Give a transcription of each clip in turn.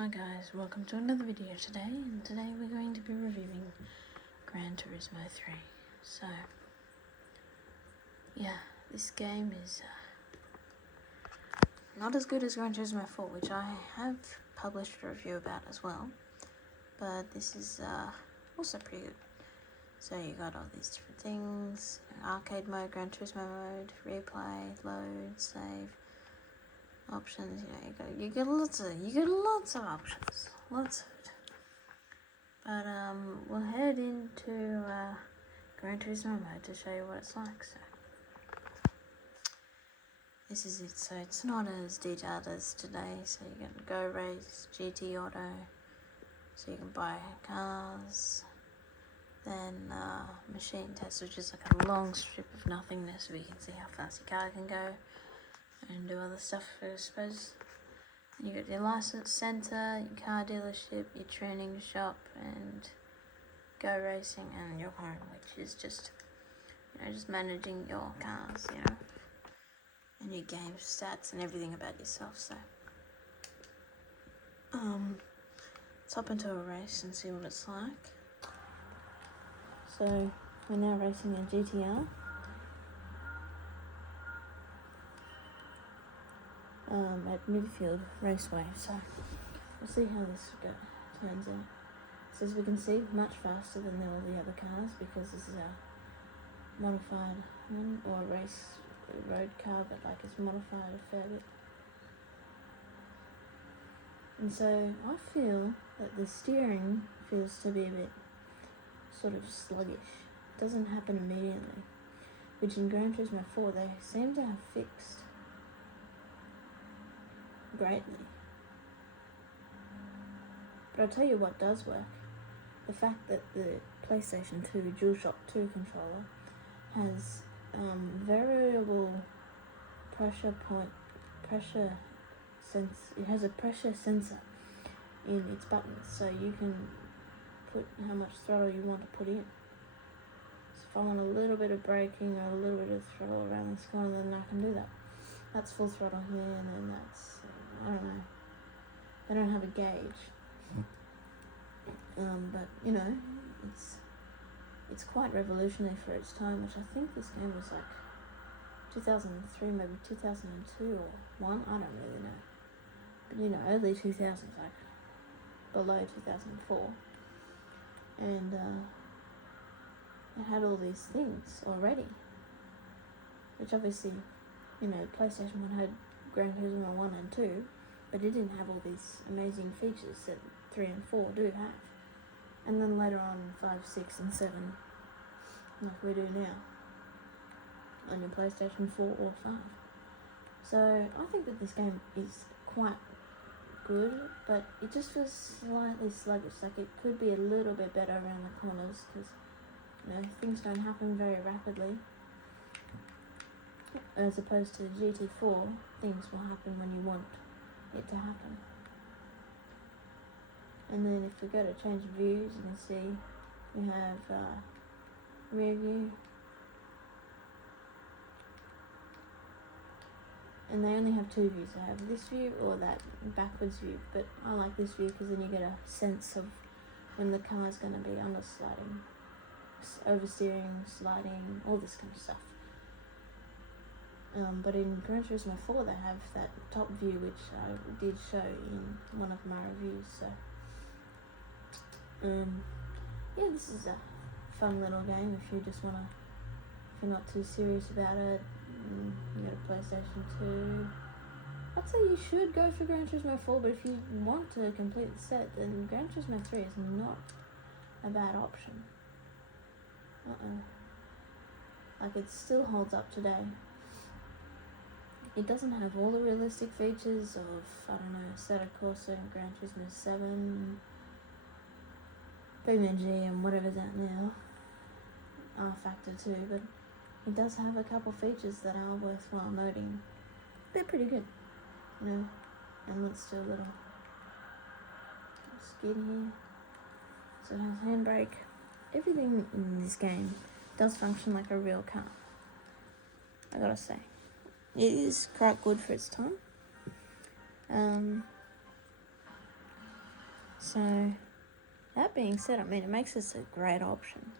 Hi guys, welcome to another video today, and today we're going to be reviewing Gran Turismo 3. So, yeah, this game is not as good as Gran Turismo 4, which I have published a review about as well, but this is also pretty good. So you got all these different things: arcade mode, Gran Turismo mode, replay, load, save, options. You get lots of options, lots of it. But we'll head into Gran Turismo mode to show you what it's like. So this is it. So it's not as detailed as today. So you can go race, GT Auto. So you can buy cars. Then machine test, which is like a long strip of nothingness, where you can see how fast your car can go and do other stuff, I suppose. You got your license centre, your car dealership, your training shop, and go racing, and your home, which is just, just managing your cars, and your game stats and everything about yourself. So, let's hop into a race and see what it's like. So, we're now racing a GTR. At Midfield Raceway, so we'll see how this turns out. So as we can see, much faster than all the other cars, because this is a modified one, or a road car, but like it's modified a fair bit. And so I feel that the steering feels to be a bit sort of sluggish. It doesn't happen immediately, which in Gran Turismo 4 they seem to have fixed greatly. But I'll tell you what does work: the fact that the PlayStation 2 DualShock 2 controller has variable it has a pressure sensor in its buttons, so you can put how much throttle you want to put in. So if I want a little bit of braking or a little bit of throttle around this corner, then I can do that. That's full throttle here, and then that's, I don't know, they don't have a gauge. But it's quite revolutionary for its time, which I think this game was like 2003, maybe 2002 or 1, I don't really know. But early 2000s, like below 2004. And it had all these things already, which obviously, PlayStation 1 had Gran Turismo 1 and 2, but it didn't have all these amazing features that 3 and 4 do have. And then later on, 5, 6 and 7, like we do now, on your PlayStation 4 or 5. So I think that this game is quite good, but it just feels slightly sluggish. Like it could be a little bit better around the corners, because things don't happen very rapidly. As opposed to the GT4, things will happen when you want it to happen. And then if we go to change views, you can see we have rear view, and they only have two views. They have this view or that backwards view, but I like this view because then you get a sense of when the car is going to be undersliding, oversteering, sliding, all this kind of stuff. But in Gran Turismo 4 they have that top view, which I did show in one of my reviews. So yeah, this is a fun little game if you just wanna, if you're not too serious about it. You got a PlayStation 2. I'd say you should go for Gran Turismo 4, but if you want to complete the set, then Gran Turismo 3 is not a bad option. Like, it still holds up today. It doesn't have all the realistic features of, Assetto Corsa and Gran Turismo 7, BeamNG and whatever's out now, R-Factor 2, but it does have a couple features that are worthwhile noting. They're pretty good, and let's do a little skid here. So it has handbrake. Everything in this game does function like a real car, I gotta say. It is quite good for its time. So, that being said, I mean, it makes this a great option.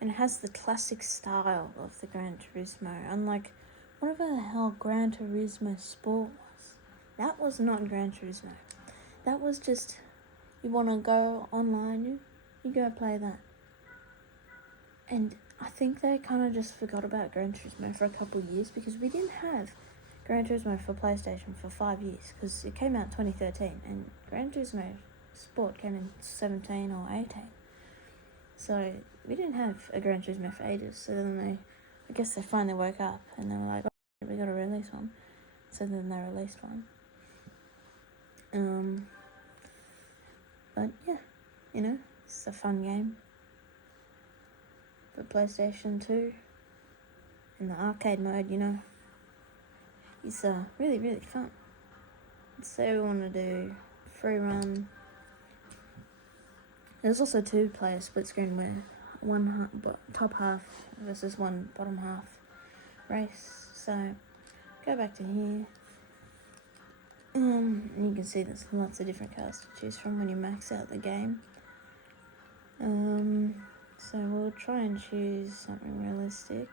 And it has the classic style of the Gran Turismo, unlike whatever the hell Gran Turismo Sport was. That was not Gran Turismo. That was just, you want to go online, you go play that. And I think they kind of just forgot about Gran Turismo for a couple of years, because we didn't have Gran Turismo for PlayStation for 5 years, because it came out in 2013 and Gran Turismo Sport came in 17 or 18. So we didn't have a Gran Turismo for ages. So then I guess they finally woke up and they were like, oh, we got to release one. So then they released one. But yeah, it's a fun game for PlayStation 2 in the arcade mode. It's really, really fun. So we want to do free run. There's also 2-player split screen where one top half versus one bottom half race. So go back to here. And you can see there's lots of different cars to choose from when you max out the game. So we'll try and choose something realistic.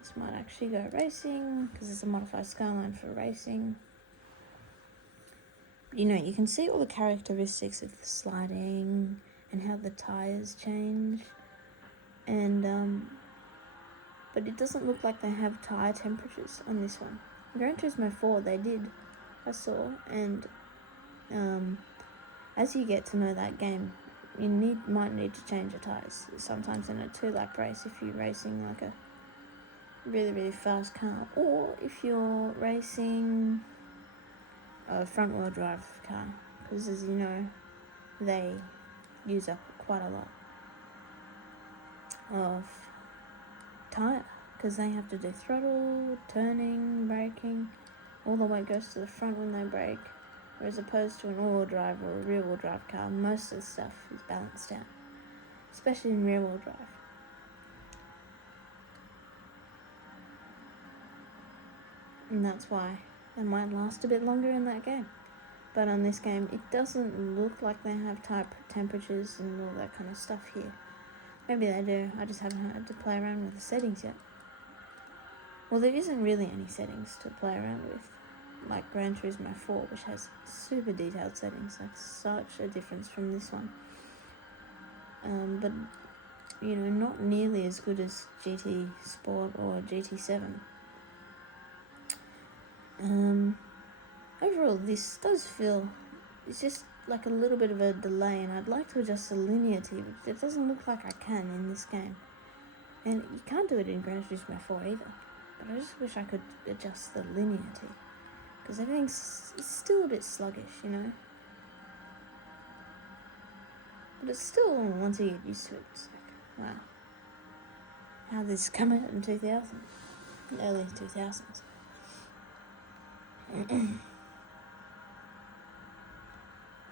This might actually go racing, because it's a modified skyline for racing. You can see all the characteristics of the sliding and how the tires change. And, but it doesn't look like they have tire temperatures on this one. Gran Turismo 4, they did, I saw, and, as you get to know that game, you might need to change your tires sometimes in a 2-lap race if you're racing like a really, really fast car, or if you're racing a front-wheel drive car, because as you know, they use up quite a lot of tyre, because they have to do throttle, turning, braking, all the way goes to the front when they brake, whereas opposed to an all-wheel drive or a rear-wheel drive car, most of the stuff is balanced out, especially in rear-wheel drive. And that's why they might last a bit longer in that game. But on this game, it doesn't look like they have tire temperatures and all that kind of stuff here. Maybe they do, I just haven't had to play around with the settings yet. Well, there isn't really any settings to play around with, like Gran Turismo 4, which has super detailed settings, like such a difference from this one. But, not nearly as good as GT Sport or GT7. Overall, this does feel, it's just like a little bit of a delay, and I'd like to adjust the linearity, but it doesn't look like I can in this game. And you can't do it in Gran Turismo 4 either, but I just wish I could adjust the linearity, because everything's still a bit sluggish, But it's still, once you get used to it, it's like, wow, how did this come out in 2000, early 2000s.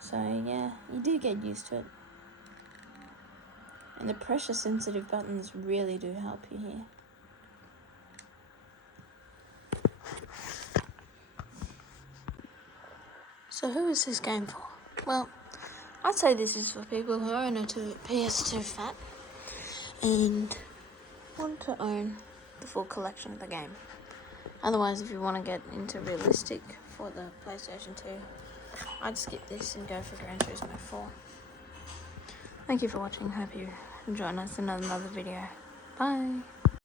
So yeah, you do get used to it. And the pressure sensitive buttons really do help you here. So who is this game for? Well, I'd say this is for people who own a PS2 Fat and want to own the full collection of the game. Otherwise, if you want to get into realistic for the PlayStation 2, I'd skip this and go for Gran Turismo 4. Thank you for watching. Hope you join us in another video. Bye.